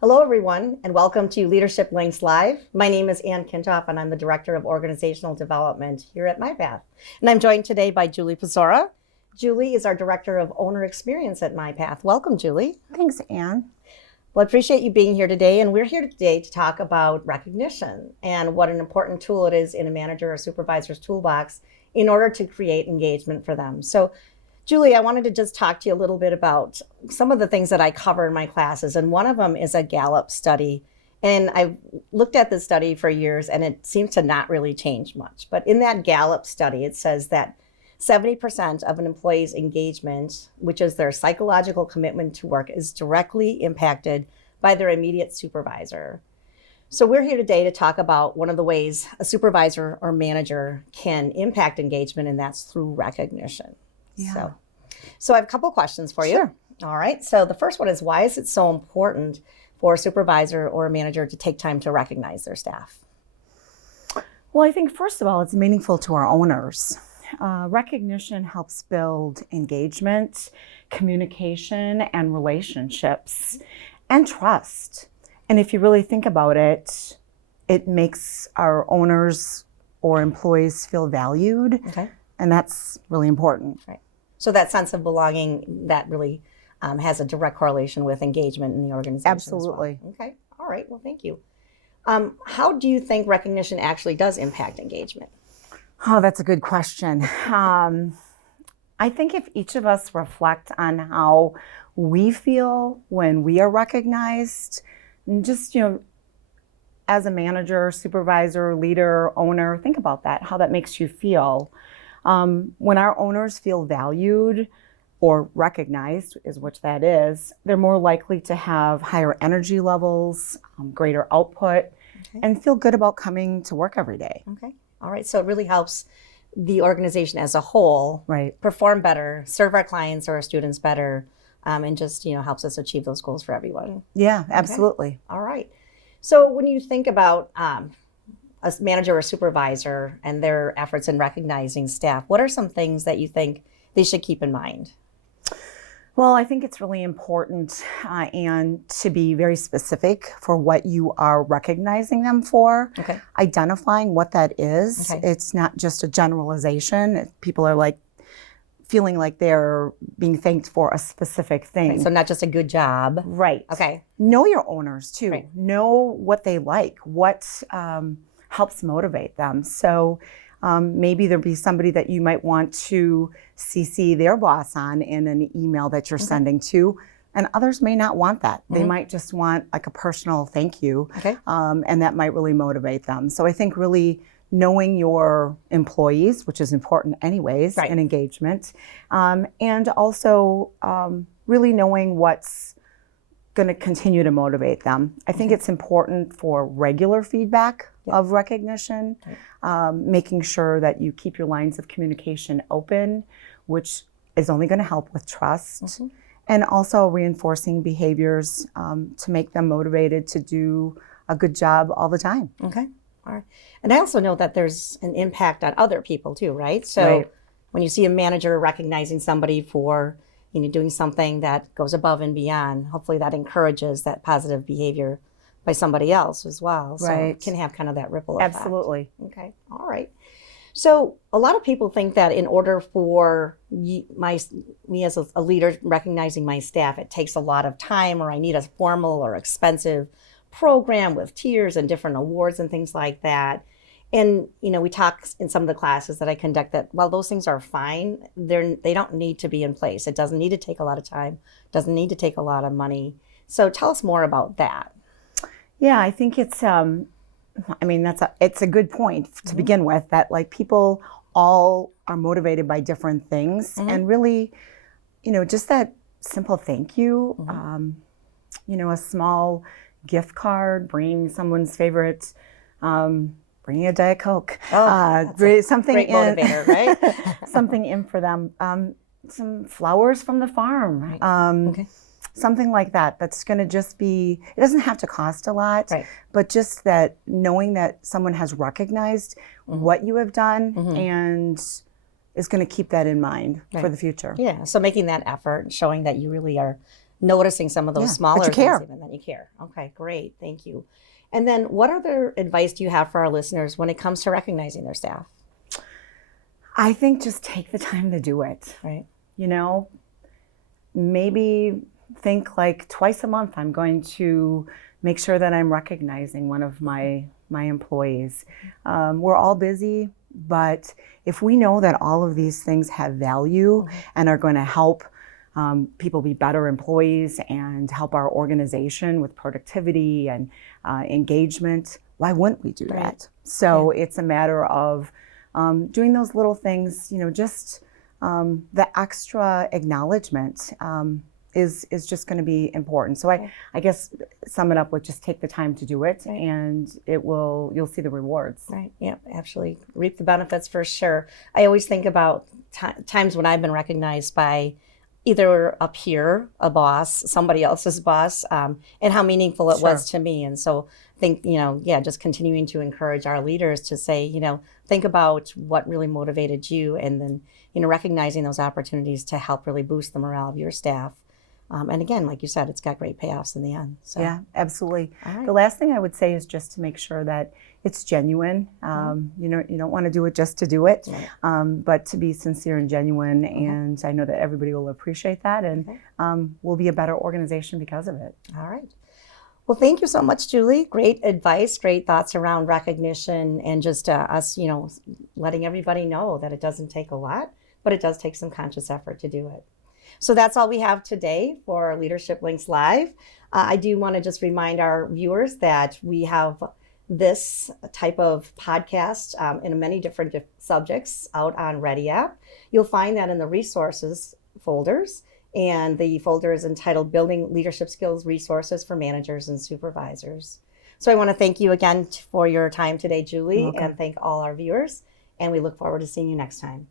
Hello, everyone, and welcome to Leadership Links Live. My name is Ann Kintoff, and I'm the Director of Organizational Development here at MyPath. And I'm joined today by Julie Pizzora. Julie is our Director of Owner Experience at MyPath. Welcome, Julie. Thanks, Ann. Well, I appreciate you being here today, and we're here today to talk about recognition and what an important tool it is in a manager or supervisor's toolbox in order to create engagement for them. So, Julie, I wanted to just talk to you a little bit about some of the things that I cover in my classes, and one of them is a Gallup study. And I've looked at this study for years, and it seems to not really change much. But in that Gallup study, it says that 70% of an employee's engagement, which is their psychological commitment to work, is directly impacted by their immediate supervisor. So we're here today to talk about one of the ways a supervisor or manager can impact engagement, and that's through recognition. Yeah. So I have a couple questions for you. Sure. All right. So the first one is, why is it so important for a supervisor or a manager to take time to recognize their staff? Well, I think first of all, it's meaningful to our owners. Recognition helps build engagement, communication, and relationships, and trust. And if you really think about it, it makes our owners or employees feel valued. Okay. And that's really important. Right. So that sense of belonging, that really has a direct correlation with engagement in the organization. Absolutely. As well. Okay. All right. Well, thank you. How do you think recognition actually does impact engagement? Oh, that's a good question. I think if each of us reflect on how we feel when we are recognized, and just, as a manager, supervisor, leader, owner, think about that, how that makes you feel. When our owners feel valued or recognized, is which that is, they're more likely to have higher energy levels, greater output, and feel good about coming to work every day. Okay. All right. So it really helps the organization as a whole perform better, serve our clients or our students better, and just, helps us achieve those goals for everyone. Yeah, absolutely. Okay. All right. So when you think about a manager or supervisor and their efforts in recognizing staff, what are some things that you think they should keep in mind? Well, I think it's really important and to be very specific for what you are recognizing them for. Okay. Identifying what that is. Okay. It's not just a generalization. People are feeling like they're being thanked for a specific thing. Okay, so not just a good job. Right. Okay. Know your owners too. Right. Know what they like, what helps motivate them. So maybe there'd be somebody that you might want to CC their boss on in an email that you're sending to, and others may not want that. They might just want a personal thank you, and that might really motivate them. So I think really knowing your employees, which is important anyways in engagement, and also really knowing what's going to continue to motivate them. I think it's important for regular feedback of recognition, making sure that you keep your lines of communication open, which is only going to help with trust, and also reinforcing behaviors to make them motivated to do a good job all the time. Okay. All right. And I also know that there's an impact on other people too, right? So when you see a manager recognizing somebody for doing something that goes above and beyond, hopefully that encourages that positive behavior by somebody else as well. So it can have kind of that ripple effect. Absolutely. Okay. All right. So a lot of people think that in order for me as a leader recognizing my staff, it takes a lot of time, or I need a formal or expensive program with tiers and different awards and things like that. And, we talk in some of the classes that I conduct that while those things are fine, they don't need to be in place. It doesn't need to take a lot of time, doesn't need to take a lot of money. So tell us more about that. Yeah, I think it's, it's a good point to begin with, that people all are motivated by different things, and really, just that simple thank you, a small gift card, bringing someone's favorite, bringing a Diet Coke, something great motivator, right? something in for them, some flowers from the farm, something like that. That's going to just be, it doesn't have to cost a lot, but just that knowing that someone has recognized what you have done and is going to keep that in mind for the future. Yeah, so making that effort, showing that you really are noticing some of those Yeah, smaller but you things care. even that you care. Okay, great. Thank you. And then what other advice do you have for our listeners when it comes to recognizing their staff? I think just take the time to do it. Right. You know, maybe think like twice a month I'm going to make sure that I'm recognizing one of my employees. We're all busy, but if we know that all of these things have value and are going to help people be better employees and help our organization with productivity and engagement, why wouldn't we do Right. that? So it's a matter of doing those little things, you know, just the extra acknowledgement is just going to be important. So I guess sum it up with just take the time to do it, and you'll see the rewards. Right. Yeah, absolutely. Reap the benefits for sure. I always think about times when I've been recognized by either a peer, a boss, somebody else's boss, and how meaningful it was to me. And so I think, just continuing to encourage our leaders to say, think about what really motivated you, and then, recognizing those opportunities to help really boost the morale of your staff. And again, like you said, it's got great payoffs in the end. So. Yeah, absolutely. All right. The last thing I would say is just to make sure that it's genuine. You don't want to do it just to do it, but to be sincere and genuine. And I know that everybody will appreciate that, and we'll be a better organization because of it. All right. Well, thank you so much, Julie. Great advice, great thoughts around recognition, and just us, letting everybody know that it doesn't take a lot, but it does take some conscious effort to do it. So that's all we have today for Leadership Links Live. I do want to just remind our viewers that we have this type of podcast in many different subjects out on Ready App. You'll find that in the resources folders, and the folder is entitled Building Leadership Skills Resources for Managers and Supervisors. So I want to thank you again for your time today, Julie, and thank all our viewers, and we look forward to seeing you next time.